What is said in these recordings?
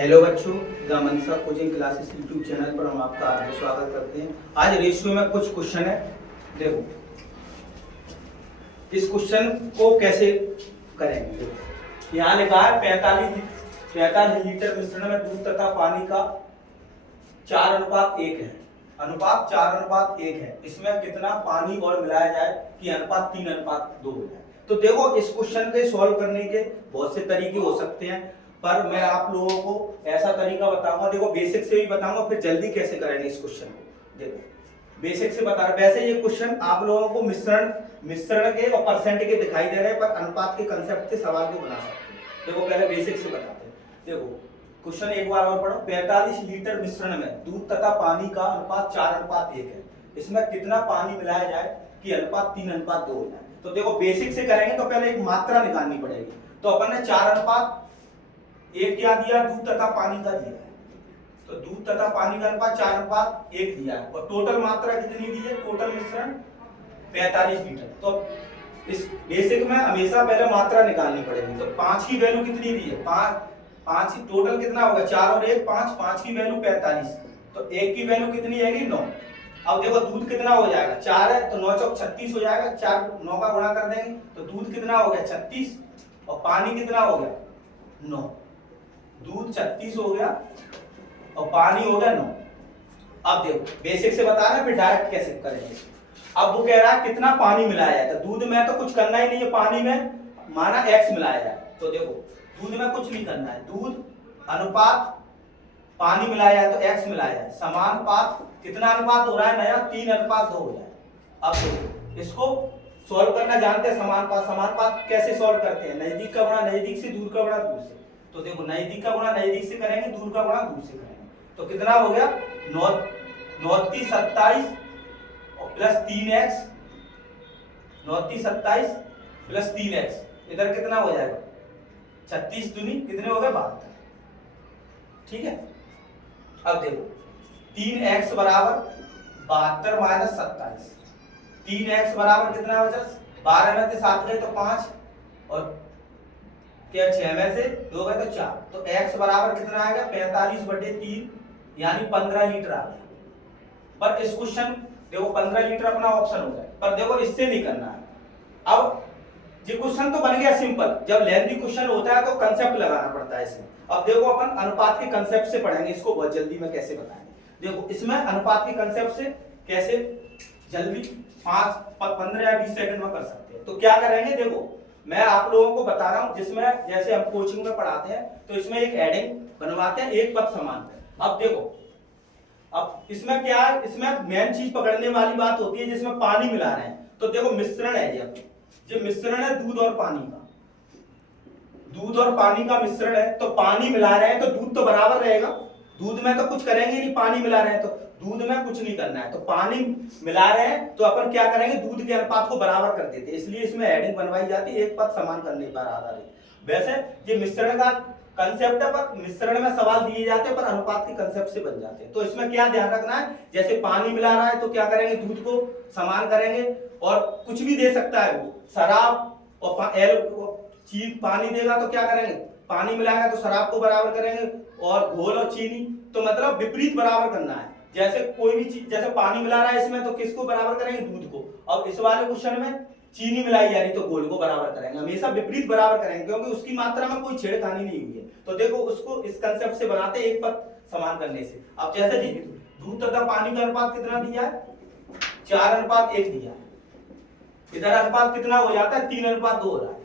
Hello बच्चों, the Mansa coaching classes YouTube channel पर हम आपका हार्दिक स्वागत करते हैं। आज रेशियो में कुछ क्वेश्चन है। देखो इस क्वेश्चन को कैसे करेंगे। देखो यहाँ लिखा है 45 लीटर मिश्रण में दूध तथा पानी का 4:1 है। अनुपात 4:1 है। इसमें कितना पानी और मिलाया जाए कि अनुपात 3:2 हो जाए। तो देखो इस क्वेश्चन के सॉल्व करने के बहुत से तरीके हो सकते हैं, पर मैं आप लोगों को ऐसा तरीका बताऊंगा। देखो बेसिक से भी बताऊंगा, फिर जल्दी कैसे करेंगे इस क्वेश्चन को। देखो बेसिक से बता रहा। वैसे ये क्वेश्चन आप लोगों को मिश्रण के और परसेंट के दिखाई दे रहे हैं, पर अनुपात के कंसेप्ट से सवाल को बना सकते हैं। देखो पहले बेसिक से बताते हैं। देखो क्वेश्चन एक बार और पढ़ो। 45 लीटर मिश्रण में दूध तथा पानी का अनुपात 4:1 है। इसमें कितना पानी मिलाया जाए कि अनुपात 3:2 हो जाए। तो देखो बेसिक से करेंगे तो पहले एक मात्रा निकालनी पड़ेगी। तो अपन ने 4:1 क्या दिया, दूध तथा पानी का दिया है। तो दूध तथा पानी का अनुपात 4:1 दिया है और टोटल मात्रा कितनी दी है, टोटल मिश्रण 45 लीटर। तो इस बेसिक में हमेशा पहले मात्रा निकालनी पड़ेगी। तो 5 की वैल्यू कितनी दी है, 5 की टोटल कितना होगा, 4 और 1 5, 5 की वैल्यू 45। तो 1 की वैल्यू कितनी आएगी, 9। अब देखो दूध कितना हो जाएगा, 4 है तो 9 चौक 36 हो जाएगा। 4 9 का गुणा कर देंगे तो दूध कितना हो गया, 36। और पानी कितना हो गया, 9। दूध 36 हो गया और पानी हो गया 9। अब देखो बेसिक से बता रहे हैं, फिर डायरेक्ट कैसे करेंगे। अब वो कह रहा है कितना पानी मिलाया जाए। तो दूध में तो कुछ करना ही नहीं है, पानी में माना x मिलाया जाए। तो देखो दूध में कुछ नहीं करना है। दूध अनुपात पानी मिलाया जाए तो x मिलाया जाए। समानुपात कितना अनुपात हो रहा है नया, 3:2 हो जाए। अब देखो इसको सॉल्व करना जानते हैं। समानुपात कैसे सॉल्व करते हैं, नजदीक का गुणा नजदीक से, दूर का गुणा दूर से। तो देखो नजदीक का गुणा नजदीक से करेंगे, दूर का गुणा दूर से करेंगे। तो कितना हो गया, 9 27 प्लस 3x, 9 27 प्लस 3x। इधर कितना हो जाएगा, 36 दूनी कितने हो गए, 72। ठीक है। अब देखो 3x बराबर 72 माइनस 27। 3x बराबर कितना बचा, 12 में से 7 गए तो 5 और क्या 6 में से 2 गए तो 4। तो x बराबर कितना आएगा, 45/3 यानी 15 लीटर आ गया। पर इस क्वेश्चन देखो 15 लीटर अपना ऑप्शन हो जाए, पर देखो इससे नहीं करना है। अब ये क्वेश्चन तो बन गया सिंपल। जब लेंथी क्वेश्चन होता है तो कंसेप्ट लगाना पड़ता है इसमें। अब देखो अपन अनुपात के कंसेप्ट से पढ़ेंगे इसको, बहुत जल्दी में कैसे बताएंगे। देखो इसमें अनुपात के कंसेप्ट से कैसे जल्दी 15 या 20 सेकंड में कर सकते हैं। तो क्या करेंगे, देखो मैं आप लोगों को बता रहा हूं, जिसमें जैसे हम कोचिंग में पढ़ाते हैं तो इसमें एक हेडिंग बनवाते हैं, एक पद समान है। अब देखो अब इसमें क्या है, इसमें मेन चीज पकड़ने वाली बात होती है जिसमें पानी मिला रहे हैं। तो देखो मिश्रण है ये मिश्रण है दूध और पानी का। दूध और पानी का मिश्रण है, तो पानी मिला रहे हैं तो दूध तो बराबर रहेगा। दूध में तो कुछ करेंगे नहीं, पानी मिला रहे हैं तो दूध में कुछ नहीं करना है। तो पानी मिला रहे हैं तो अपन क्या करेंगे, दूध के अनुपात को बराबर कर देते हैं। इसलिए इसमें हेडिंग बनवाई जाती है, एक पद समान करने पर आधारित। वैसे ये मिश्रण का कंसेप्ट है, पर मिश्रण में सवाल दिए जाते हैं पर अनुपात के कंसेप्ट से बन जाते हैं। तो इसमें क्या ध्यान रखना है, जैसे पानी मिला रहा है तो क्या करेंगे, दूध को समान करेंगे। और कुछ भी दे सकता है वो, शराब और चीनी पानी देगा तो क्या करेंगे, पानी मिलाएगा तो शराब को बराबर करेंगे, और घोल और चीनी तो मतलब विपरीत बराबर करना है। जैसे कोई भी चीज, जैसे पानी मिला रहा है इसमें तो किसको बराबर करेंगे, दूध को। और इस वाले क्वेश्चन में चीनी मिलाई जा रही तो घोल को बराबर करेंगे। हमेशा विपरीत बराबर करेंगे क्योंकि उसकी मात्रा में कोई छेड़खानी नहीं हुई है। तो देखो उसको इस कंसेप्ट से बनाते एक पद समान करने से। अब जैसे जी दूध तथा पानी का अनुपात कितना दिया है, 4:1 दिया है। इधर अनुपात कितना हो जाता है, 3:2 हो रहा है।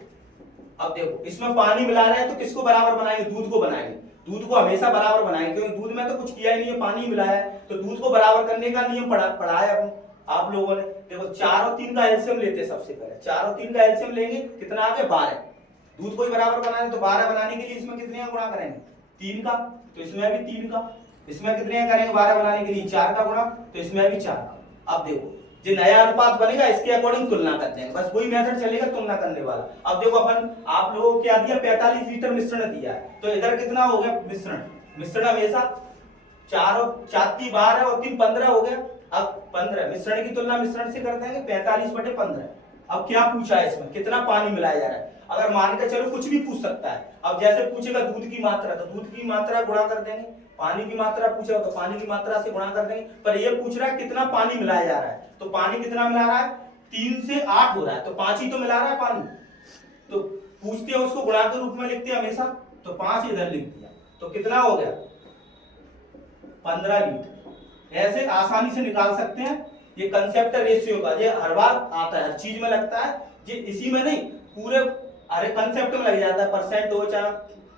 अब देखो इसमें पानी मिला रहे हैं तो किसको बराबर बनाएंगे, दूध को बनाएंगे। दूध को हमेशा बराबर बनाएंगे क्योंकि दूध में तो कुछ किया ही नहीं है, पानी मिलाया है। तो दूध को बराबर करने का नियम पढ़ा है आप लोगों ने। देखो 4 और 3 का एलसीएम लेते हैं सबसे पहले। 4 और 3 का एलसीएम लेंगे, कितना आ गया, 12। दूध को ही बराबर बनाना है तो 12 बनाने के लिए इसमें कितने का गुणा करेंगे, 3 का। तो इसमें भी 3 का। इसमें कितने का करेंगे, 12 बनाने के लिए 4 का गुणा, तो इसमें भी 4 का। अब देखो जो नया अनुपात बनेगा इसके अकॉर्डिंग तुलना करते हैं, बस वही मेथड चलेगा तुलना करने वाला। अब देखो अपन आप लोगों को क्या दिया, 45 लीटर मिश्रण दिया है। तो इधर कितना हो गया मिश्रण हमेशा 4 और 4 की 12 और 3 15 हो गया। अब 15 मिश्रण की तुलना मिश्रण से कर देंगे, 45/15। अब क्या पूछा है इसमें, कितना पानी मिलाया जा रहा है। अगर मान के चलो कुछ भी पूछ सकता है। अब जैसे पूछेगा दूध की मात्रा, तो दूध की मात्रा गुणा कर देंगे, पानी की मात्रा पूछेगा तो पानी की मात्रा से गुणा कर देंगे। पर ये पूछ रहा है कितना पानी मिलाया जा रहा है, तो पानी कितना मिला रहा है, 3 से 8 हो रहा है, तो 5 ही तो मिला रहा है पानी। तो पूछते हैं उसको गुणा के रूप में लिखते हैं हमेशा, तो 5 इधर लिख दिया, तो कितना हो गया 15 लीटर। ऐसे आसानी से निकाल सकते हैं। ये कंसेप्ट रेशियो का, ये हर बार आता है, हर चीज में लगता है, ये इसी में नहीं पूरे अरे कंसेप्ट में लग जाता है, परसेंट हो चाहे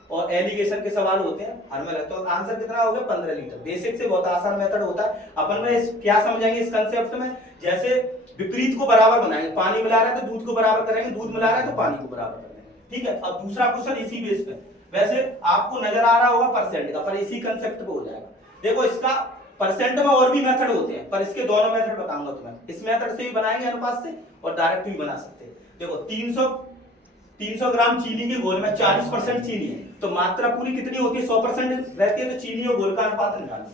और एलिगेशन के सवाल होते हैं, हर में लगता है। तो आंसर कितना हो गया 15 लीटर। बेसिक से बहुत आसान मेथड होता है। अपन में क्या समझेंगे इस कंसेप्ट में, जैसे विपरीत को बराबर बनाएंगे, पानी मिला रहा है तो दूध को बराबर करेंगे, दूध मिला रहा है तो पानी को बराबर करेंगे। ठीक है, अब दूसरा क्वेश्चन इसी बेस पे, वैसे आपको नजर आ रहा होगा परसेंट का, पर इसी कंसेप्ट पे हो जाएगा। देखो इसका परसेंट में और भी मेथड होते हैं, पर इसके दोनों मेथड बताऊंगा तुम्हें। इस मेथड से भी बनाएंगे अनुपात से, और डायरेक्ट भी बना सकते हैं। देखो 300 ग्राम चीनी के घोल में 40% चीनी है, तो मात्रा पूरी कितनी होती है, 100% रहती है। तो चीनी और घोल का अनुपात निकालें,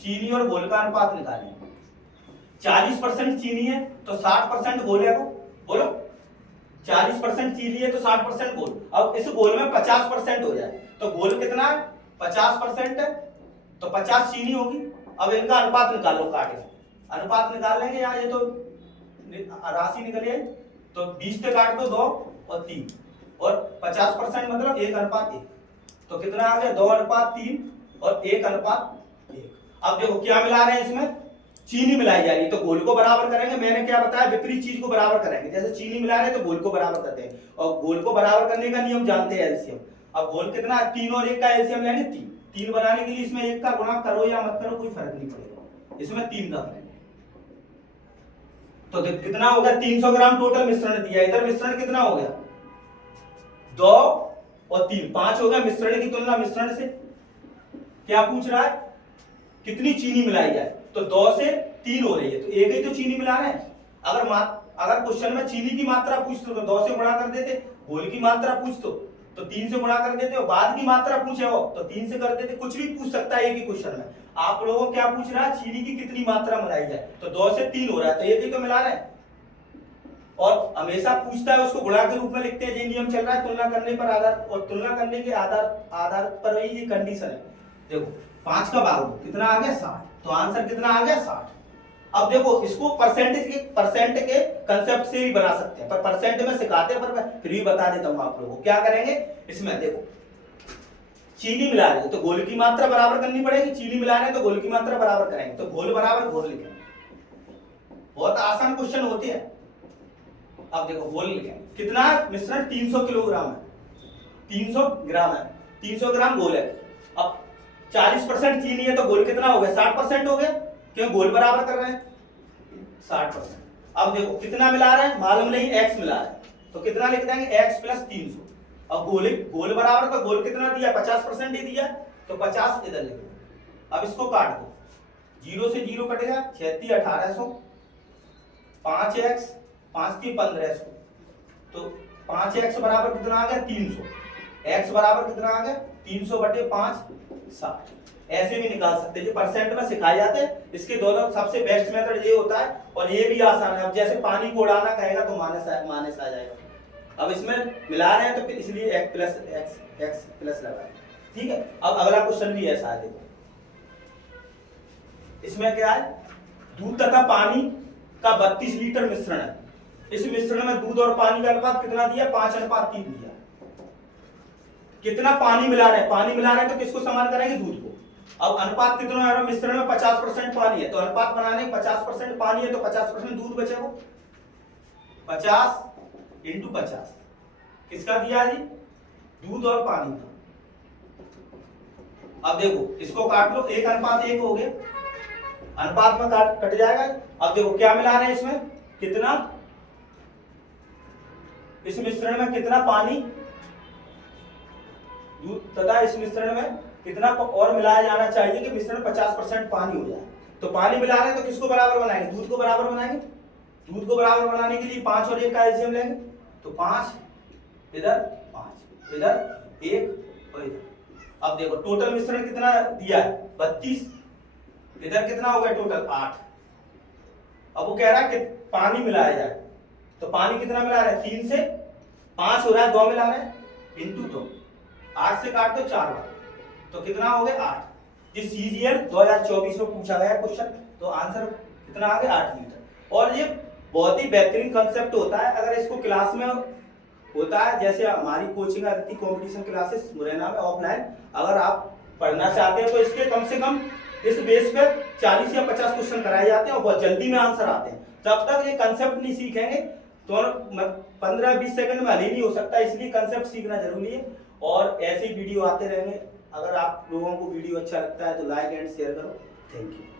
चीनी और घोल का अनुपात निकालें। 40% चीनी है तो 60% घोल है, बोलो 40% चीनी है तो 60% घोल। अब इस घोल में 50% हो जाए तो घोल कितना है, 50% है, तो 50 चीनी होगी। अब इनका अनुपात निकालो, काटे अनुपात निकाल लेंगे यहाँ, ये तो राशि निकली है, तो 20 से काट दो 2 और 3, और 50% मतलब 1:1, तो कितना आ गया 2:3 और 1:1। अब देखो क्या मिला रहे हैं इसमें, चीनी मिलाई जा रही है, तो घोल को बराबर करेंगे। मैंने क्या बताया, विपरीत चीज को बराबर करेंगे। जैसे चीनी मिला रहे हैं तो घोल को बराबर करते हैं, और घोल को बराबर करने का नियम जानते हैं, एलसीएम। अब घोल कितना, 3 और 1 का एलसीएम लेंगे 3 बनाने के लिए इसमें 1 का गुणा करो या मत करो कोई फर्क नहीं पड़ेगा, इसमें 3 का करेंगे। तो कितना हो गया, 300 ग्राम टोटल मिश्रण दिया, इधर मिश्रण कितना हो गया 2 और 3, 5 हो गया। मिश्रण की तुलना मिश्रण से, क्या पूछ रहा है कितनी चीनी मिलाई जाए, तो 2 से 3 हो रही है, तो एक ही तो चीनी मिला रहे हैं। अगर क्वेश्चन में चीनी की मात्रा पूछते तो 2 से गुणा कर देते, घोल की मात्रा पूछते तो 3 से गुणा कर देते, और बाद की मात्रा पूछे हो तो 3 से कर देते। कुछ भी पूछ सकता है एक ही क्वेश्चन में। आप लोगों को क्या पूछ रहा है, चीनी की कितनी मात्रा मिलाई जाए, तो 2 से 3 हो रहा है, तो एक ही तो मिला रहे हैं। और हमेशा पूछता है उसको गुणा के रूप में लिखते हैं, ये नियम चल रहा है तुलना करने पर आधार, और तुलना करने के आधार पर ही ये कंडीशन है। देखो 5 का भाग कितना आ गया 60, तो आंसर कितना आ गया 60। अब देखो इसको परसेंट के कंसेप्ट से भी बना सकते हैं, पर परसेंट में सिखाते हैं, पर मैं फिर भी बता देता हूं आप लोगों को। क्या करेंगे इसमें, देखो चीनी मिला रहे हैं तो घोल की मात्रा बराबर करनी पड़ेगी, चीनी मिला रहे हैं तो घोल की मात्रा बराबर करेंगे, तो घोल बराबर घोल लिखेंगे। बहुत आसान क्वेश्चन होते हैं। अब देखो घोल लिखेंगे, कितना मिश्रण 300 किलोग्राम है, 300 ग्राम है, 300 ग्राम घोल है। अब 40% चीनी है तो घोल कितना हो गया 60% हो गया, क्यों घोल बराबर कर रहे हैं 60%। अब देखो कितना मिला रहे हैं, मालूम नहीं x मिला रहे हैं, तो कितना लिख देंगे x + 300। अब घोल बराबर, तो घोल कितना दिया 50% ही दिया, तो 50 इधर लिख दो। अब इसको काट दो, 0 से 0 कटेगा, 36 1800, 5x 5 की 1500, तो 5x बराबर कितना आ गया 300, x बराबर कितना आ गया 300/5 60। ऐसे भी निकाल सकते हैं, जो परसेंट में सिखाए जाते हैं। इसके दोनों सबसे बेस्ट मेथड ये होता है, और ये भी आसान है। अब जैसे पानी को उड़ाना कहेगा तो माइनस आ जाएगा। अब इसमें मिला रहे हैं तो फिर इसलिए x प्लस लगा, ठीक है। अब अगला क्वेश्चन भी ऐसा है, देखो इसमें क्या है, दूध तथा पानी का 32 लीटर मिश्रण है। इस मिश्रण में दूध और पानी का अनुपात कितना दिया, 5:3 दिया। कितना पानी मिला रहे हैं, पानी मिला रहे हैं तो किसको समान करेंगे, दूध को। अब अनुपात कितना है, मिश्रण में 50% पानी है, तो अनुपात बनाने 50% पानी है तो 50% दूध बचेगा। 50 × 50 किसका दिया जी, दूध और पानी का। अब देखो इसको काट लो, 1:1 हो गया, अनुपात में कट जाएगा। अब देखो क्या मिला रहे हैं इसमें, कितना, इस मिश्रण में कितना पानी, दूध तथा इस मिश्रण में कितना और मिलाया जाना चाहिए कि मिश्रण 50% पानी हो जाए। तो पानी मिला रहे हैं तो किसको बराबर बनाएंगे, दूध को बराबर बनाएंगे। दूध को बराबर बनाने के लिए 5 और 1 का एलसीएम लेंगे, तो 5 इधर 5 इधर 1 और इधर। अब देखो टोटल मिश्रण कितना दिया है 32, इधर कितना हो गया टोटल 8। अब वो कह रहा है कि पानी मिलाया जाए, तो पानी कितना मिला रहा है 3 से 5 हो रहा है, 2 मिला रहे हैं, इंटू तो 8 से काट दो 4 बार, तो कितना हो गया 8। जिस सीजीएल 2024 में पूछा गया क्वेश्चन, तो आंसर कितना आ गया 8 लीटर। और ये बहुत ही बेहतरीन कंसेप्ट होता है, अगर इसको क्लास में होता है, जैसे हमारी कोचिंग आती कंपटीशन क्लासेस मुरैना में ऑफलाइन, अगर आप पढ़ना चाहते हैं तो इसके कम से कम इस बेस पे 40 या 50 क्वेश्चन कराए जाते हैं और बहुत जल्दी में आंसर आते हैं। जब तक ये कंसेप्ट नहीं सीखेंगे तो 15-20 सेकंड में हल ही नहीं हो सकता, इसलिए कंसेप्ट सीखना जरूरी है। और ऐसे वीडियो आते रहेंगे। अगर आप लोगों को वीडियो अच्छा लगता है तो लाइक एंड शेयर करो। Thank you.